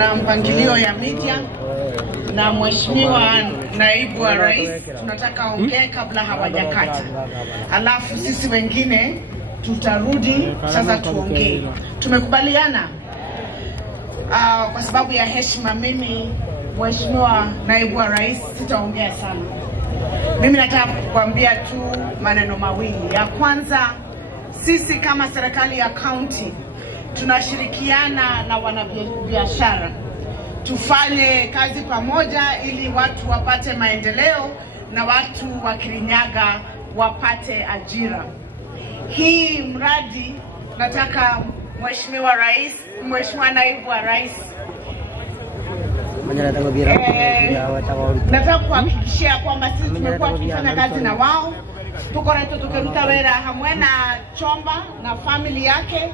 Na mpangilio ya media na Mheshimiwa Naibu wa Rais tunataka ongee kabla hawajakata. Alafu sisi wengine tutarudi sasa tuongee. Tumekubaliana kwa sababu ya heshima, mimi Mheshimiwa Naibu wa Rais sitaongea sana. Mimi nataka kukuambia tu maneno mawili. Ya kwanza, sisi kama serikali ya county tunashirikiana na wanabiashara tufanye kazi pamoja ili watu wapate maendeleo na watu wa Kirinyaga wapate ajira. Hii mradi nataka Mheshimiwa Rais, Mheshimiwa Naibu wa Rais, nataka kuhakikishia kwamba sisi tumekuwa tukifanya kazi na wao. Tuko reto tukeruta wera hamwe na Chomba na family yake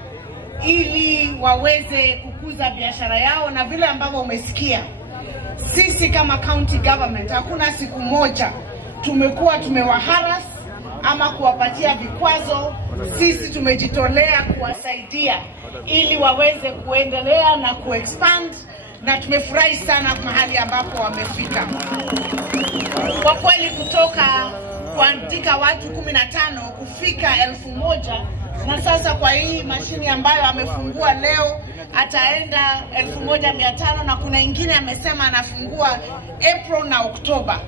ili waweze kukuza biashara yao. Na vile ambavyo umesikia, sisi kama county government hakuna siku moja tumekuwa tumewaharas ama kuwapatia vikwazo. Sisi tumejitolea kuwasaidia ili waweze kuendelea na kuexpand, na tumefurahi sana mahali ambapo wamefika. Kwa kweli kutoka kuandika watu 15 kufika 1000, na sasa kwa hii mashini ambayo amefungua leo ataenda 1500, na kuna ingine amesema anafungua April na Oktoba.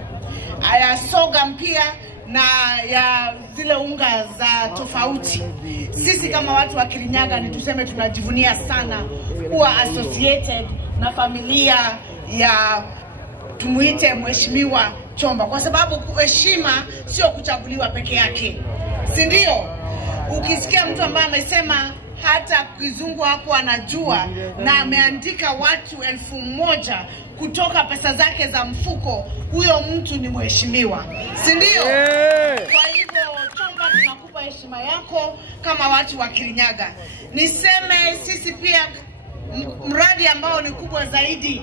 Aya soga mpia na ya zile unga za tofauti. Sisi kama watu wa Kirinyaga ni tuseme tunajivunia sana kuwa associated na familia ya tumuite Mheshimiwa Chomba, kwa sababu heshima sio kuchaguliwa peke yake, si ndio? Ukisikia mtu ambaye amesema hata kizungu hapo anajua na ameandika watu 1000 kutoka pesa zake za mfuko, huyo mtu ni mheshimiwa, si ndio? Kwa hivyo Chomba, tunakupa heshima yako kama watu wa Kirinyaga. Niseme sisi pia mradi ambao ni kubwa zaidi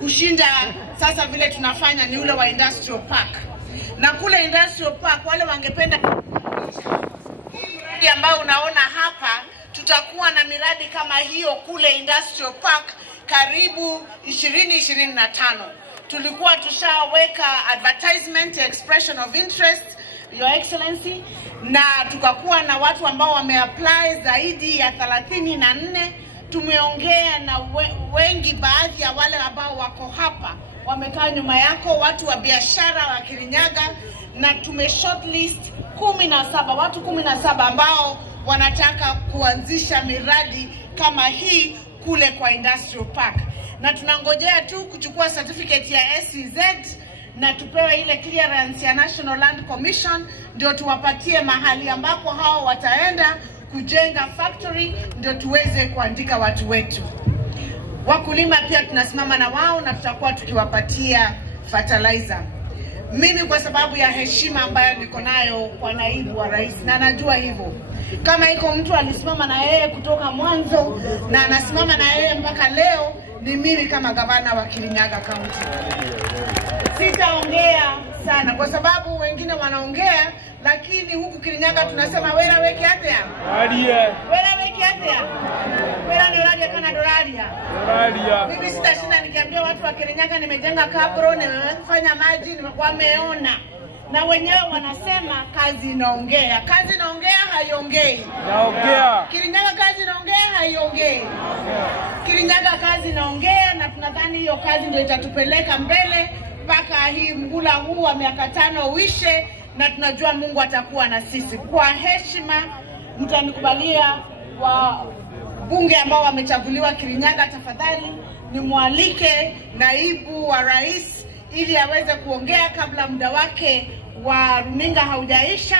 kushinda sasa vile tunafanya ni ule wa Industrial Park. Na kule Industrial Park wale wangependa hii ambao unaona hapa, tutakuwa na miradi kama hiyo kule Industrial Park karibu 2025. Tulikuwa tushaweka advertisement, expression of interest, Your Excellency, na tukakuwa na watu ambao wameapply zaidi ya 34. Tumeongea na wengi, baadhi ya wale ambao wako hapa wamekaa nyuma yako, watu wa biashara wa Kirinyaga, na tume shortlist 17 watu 17 ambao wanataka kuanzisha miradi kama hii kule kwa Industrial Park. Na tunangojea tu kuchukua certificate ya SEZ na tupewe ile clearance ya National Land Commission, ndio tuwapatie mahali ambapo hao wataenda kujenga factory, ndio tuweze kuandika watu wetu. Wakulima pia tunasimama na wao na tutakuwa tukiwapatia fertilizer. Mimi kwa sababu ya heshima ambayo niko nayo kwa Naibu wa Rais, na najua hivyo, kama iko mtu alisimama na yeye kutoka mwanzo na anasimama na yeye mpaka leo, ni mimi kama gavana wa Kirinyaga County. Sitaongea sana kwa sababu wengine wanaongea, lakini huku Kirinyaga tunasema wera weki atea. Wera weki atea. Wera ni uradia kana doradia. Mimi sitashinda nikiambia watu wa Kirinyaga nimejenga kabro, nimefanya maji, wameona. Na wenyewe wanasema kazi inaongea. Kazi inaongea haiongei. Inaongea. Kirinyaga kazi inaongea haiongei. Kirinyaga kazi inaongea, na tunadhani hiyo kazi ndio itatupeleka mbele mpaka hii mgula huu wa miaka 5 uishe, na tunajua Mungu atakuwa na sisi. Kwa heshima mtanikubalia wa bunge ambao wamechaguliwa Kirinyaga, tafadhali nimwalike Naibu wa Rais ili aweze kuongea kabla muda wake wa runinga haujaisha.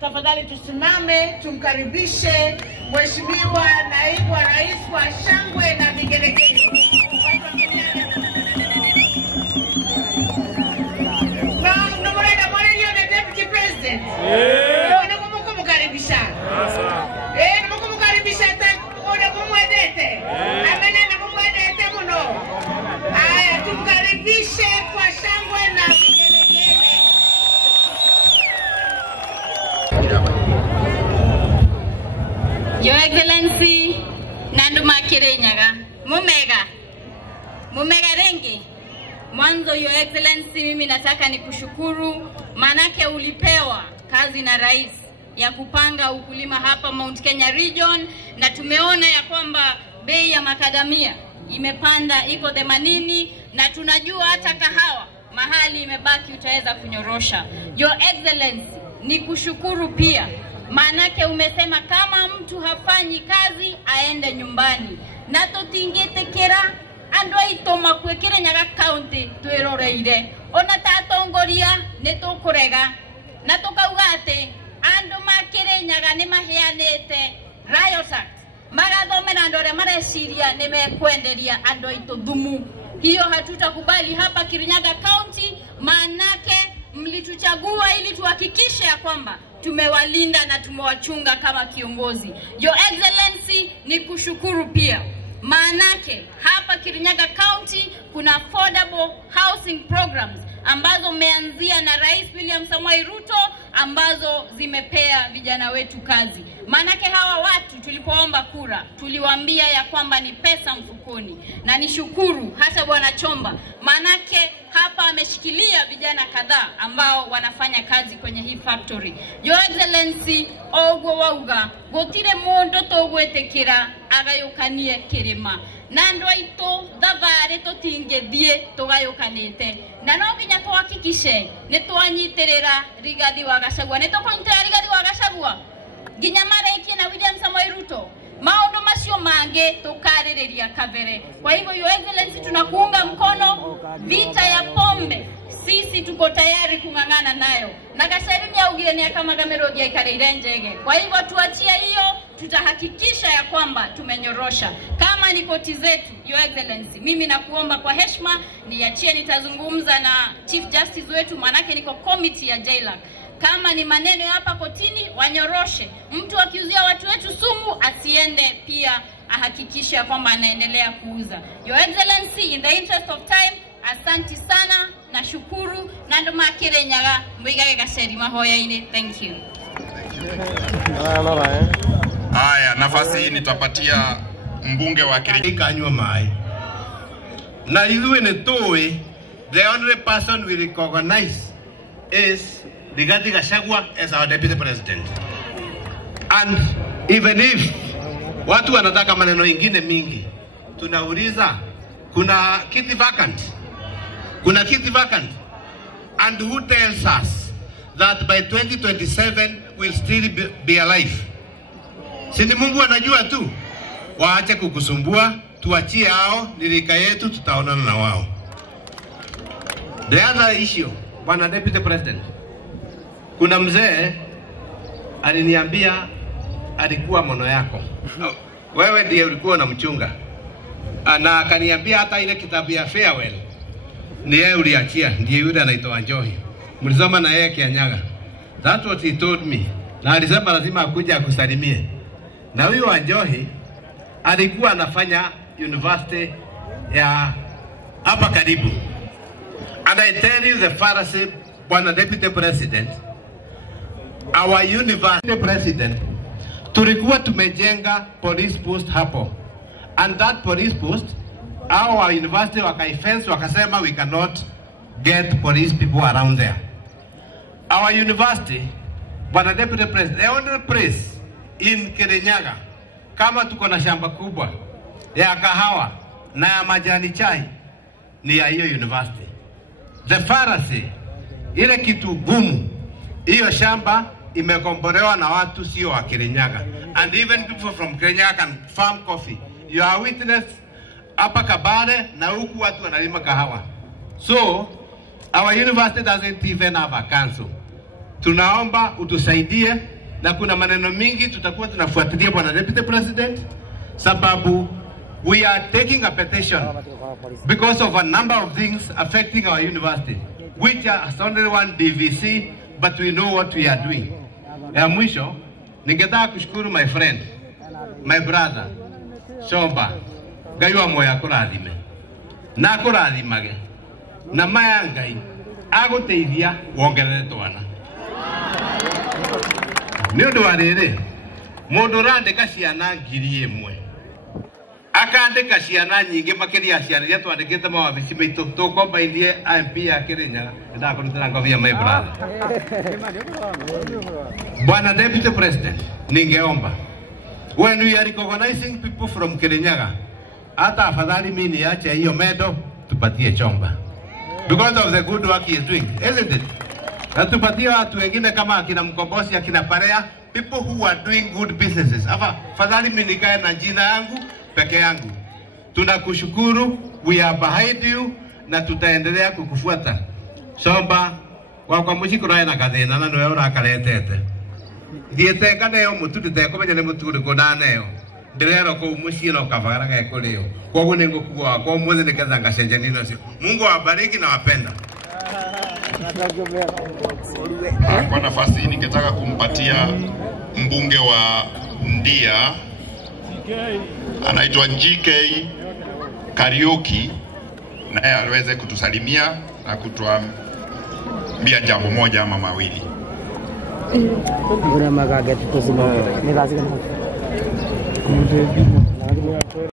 Tafadhali tusimame tumkaribishe Mheshimiwa Naibu wa Rais kwa shangwe na vigelegele. Your Excellency Nandu Kirinyaga Mumega Mumegarenge. Mwanzo Your Excellency, mimi nataka nikushukuru manake ulipewa kazi na rais ya kupanga ukulima hapa Mount Kenya region, na tumeona ya kwamba bei ya makadamia imepanda iko 80, na tunajua hata kahawa mahali imebaki utaweza kunyorosha. Your Excellency, nikushukuru pia manake umesema kama mtu hafanyi kazi aende nyumbani, na tutingetekera andu aitoma kwe Kirinyaga County tweroreire ona tatongoria nitukurega na tukauga ati andu ma Kirinyaga ni maheanite riot act magathomera ndore mareciria ni mekwenderia andu aitu thumu. Hiyo hatutakubali hapa Kirinyaga County, manake mlituchagua ili tuhakikishe ya kwamba tumewalinda na tumewachunga kama kiongozi. Your Excellency, ni kushukuru pia manake hapa Kirinyaga County kuna affordable housing programs ambazo meanzia na Rais William Samoei Ruto, ambazo zimepea vijana wetu kazi. Manake hawa watu tulipoomba kura tuliwaambia ya kwamba ni pesa mfukoni, na nishukuru hata Bwana Chomba manake hapa ameshikilia vijana kadhaa ambao wanafanya kazi kwenye hii factory. Your Excellency, ogwo wauga gotire mundu togwetekira agayukanie kirima na ndo aito thavare tutingethie tugayukanite, na no nginya twakikishe ni twanyitirira Rigathi wa Gachagua. Ni tukunyitira Rigathi wa Gachagua nginya maraikie na William Samoei Ruto maundu macio mange tukaririria kabere. Kwa hivyo Your Excellency, tunakuunga mkono. Vita ya pombe sisi tuko tayari kungangana nayo, na Gachagua yaugire ni kama gamerodia ikareire njege. Kwa hivyo tuachie hiyo, tutahakikisha ya kwamba tumenyorosha kama ni koti zetu. Your Excellency, mimi nakuomba kwa heshima niachie, nitazungumza na Chief Justice wetu manake niko committee ya JLAC. Kama ni maneno hapa kotini wanyoroshe, mtu akiuzia watu wetu sumu asiende, pia ahakikisha kwamba anaendelea kuuza. Your Excellency, in the interest of time, asante sana na shukuru na ndo Kirinyaga mwigage gaceri mahoya-ini. Thank you. Haya, nafasi hii nitapatia mbunge wa Kirinyaga kanywa mai. Na ithuĩ nĩ tũĩ the only person we recognize is Rigathi Gachagua as our deputy president. And even if watu wanataka maneno ingine mingi, tunauliza kuna kiti vacant? Kuna kiti vacant? And who tells us that by 2027 we'll still be alive? Sini Mungu anajua tu. Waache kukusumbua, tuachie hao, ni rika yetu, tutaonana na wao. The other issue, Bwana Deputy President, kuna mzee aliniambia alikuwa mono yako. Wewe ndiye ulikuwa unamchunga. Na akaniambia hata ile kitabu ya farewell ni yeye uliachia, ndiye yule anaitwa Njohi. Mlisoma na yeye Kirinyaga. That's what he told me. Na alisema lazima akuje akusalimie. Na huyo Njohi alikuwa anafanya university ya hapa karibu. And I tell you the Pharisee, Bwana Deputy President, our university president, tulikuwa tumejenga police post hapo. And that police post, our university wakaifence wakasema we cannot get police people around there. Our university, Bwana Deputy President, the only place in Kirinyaga, kama tuko na shamba kubwa ya kahawa na ya majani chai, ni ya hiyo university. The Pharisee, ile kitu gumu, hiyo shamba imekombolewa na watu sio wa Kirinyaga. And even people from Kirinyaga can farm coffee. You are witness hapa Kabare na huku watu wanalima kahawa. So our university doesn't even have a council. Tunaomba utusaidie, na kuna maneno mingi tutakuwa tunafuatilia Bwana Deputy President, sababu we are taking a petition because of a number of things affecting our university, which are only one DVC, but we know what we are doing. Ya mwisho, ningetaka kushukuru my friend, my brother, Chomba, Gayua moya kurathime. Na kurathimage. Na maya Ngai aguteithia wongerere twana. Ni undu wa riri, mundu randika ciana 1,000 akandika ciana nyingi makiria ciana iria twandikite mawabici maitu tukombainie MP ya Kirinyaga ndakurutira ngobia my brother. Bwana Deputy President, ningeomba when we are recognizing people from Kirinyaga, hata afadhali mimi niache hiyo medo tupatie Chomba because of the good work he is doing, isn't it? Na tupatie watu wengine kama akina Mkombozi, akina Parea, people who are doing good businesses. Afadhali mimi nikae na jina yangu peke yangu. Tunakushukuru, we are behind you na tutaendelea kukufuata. Chomba kwa mushikura na kathina na ndio urakaretete. Thiete kaneo mutu ndikomenya ni mutu uriko na neo. Ndirero ko mushie no kavara ga ekoleo. Koguo ni ngukugwa kwa muthi niketha ngacenjania nacio. Mungu awabariki na wapenda. Kwa nafasi hii ningetaka kumpatia mbunge wa Ndia anaitwa GK Kariuki naye aweze kutusalimia na kutuambia jambo moja ama mawili.